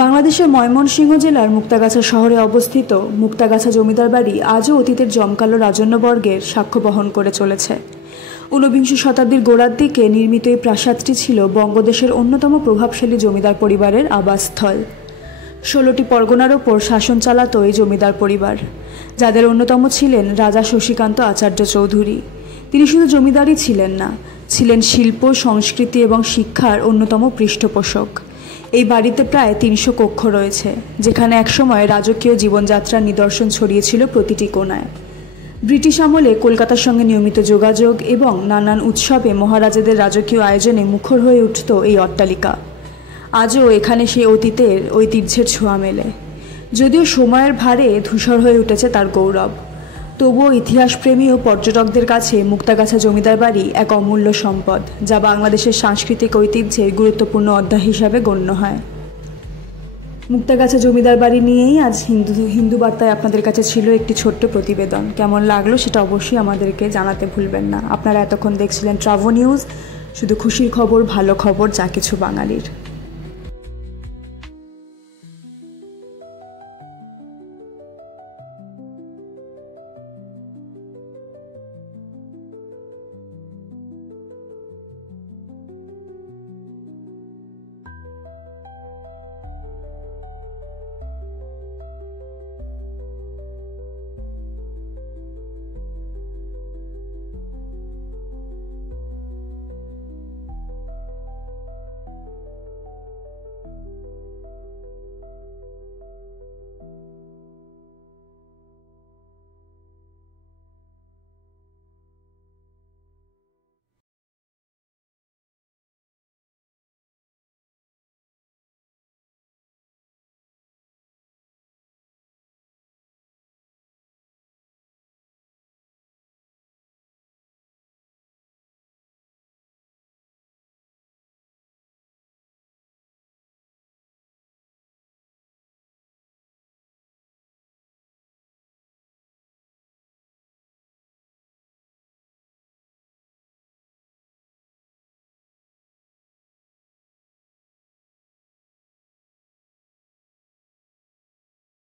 বাংলাদেশের ময়মনসিংহ জেলার মুক্তাগাছা শহরে অবস্থিত মুক্তাগাছা জমিদার বাড়ি আজও অতীতের জমকালো রাজন্যবর্গের সাক্ষ্য বহন করে চলেছে। ঊনবিংশ শতাব্দীর গোড়ার দিকে নির্মিত এই প্রাসাদটি ছিল বঙ্গদেশের অন্যতম প্রভাবশালী জমিদার পরিবারের আবাসস্থল। 16টি পরগনার ওপর শাসন চালাতো এই জমিদার পরিবার, যাদের অন্যতম ছিলেন রাজা শশীকান্ত আচার্য চৌধুরী। তিনি শুধু জমিদারই ছিলেন না, ছিলেন শিল্প, সংস্কৃতি এবং শিক্ষার অন্যতম পৃষ্ঠপোষক। এই বাড়িতে প্রায় 300 কক্ষ রয়েছে, যেখানে একসময় রাজকীয় জীবনযাত্রার নিদর্শন ছড়িয়েছিল প্রতিটি কোণায়। ব্রিটিশ আমলে কলকাতার সঙ্গে নিয়মিত যোগাযোগ এবং নানান উৎসবে মহারাজাদের রাজকীয় আয়োজনে মুখর হয়ে উঠত এই অট্টালিকা। আজও এখানে সেই অতীতের ঐতিহ্যের ছোঁয়া মেলে, যদিও সময়ের ভারে ধূসর হয়ে উঠেছে তার গৌরব। তবুও ইতিহাসপ্রেমী ও পর্যটকদের কাছে মুক্তাগাছা জমিদার বাড়ি এক অমূল্য সম্পদ, যা বাংলাদেশের সাংস্কৃতিক ঐতিহ্যের গুরুত্বপূর্ণ অধ্যায় হিসাবে গণ্য হয়। মুক্তাগাছা জমিদার বাড়ি নিয়েই আজ হিন্দু বার্তায় আপনাদের কাছে ছিল একটি ছোট্ট প্রতিবেদন। কেমন লাগলো সেটা অবশ্যই আমাদেরকে জানাতে ভুলবেন না। আপনারা এতক্ষণ দেখছিলেন ট্রাভো নিউজ, শুধু খুশির খবর, ভালো খবর, যা কিছু বাঙালির।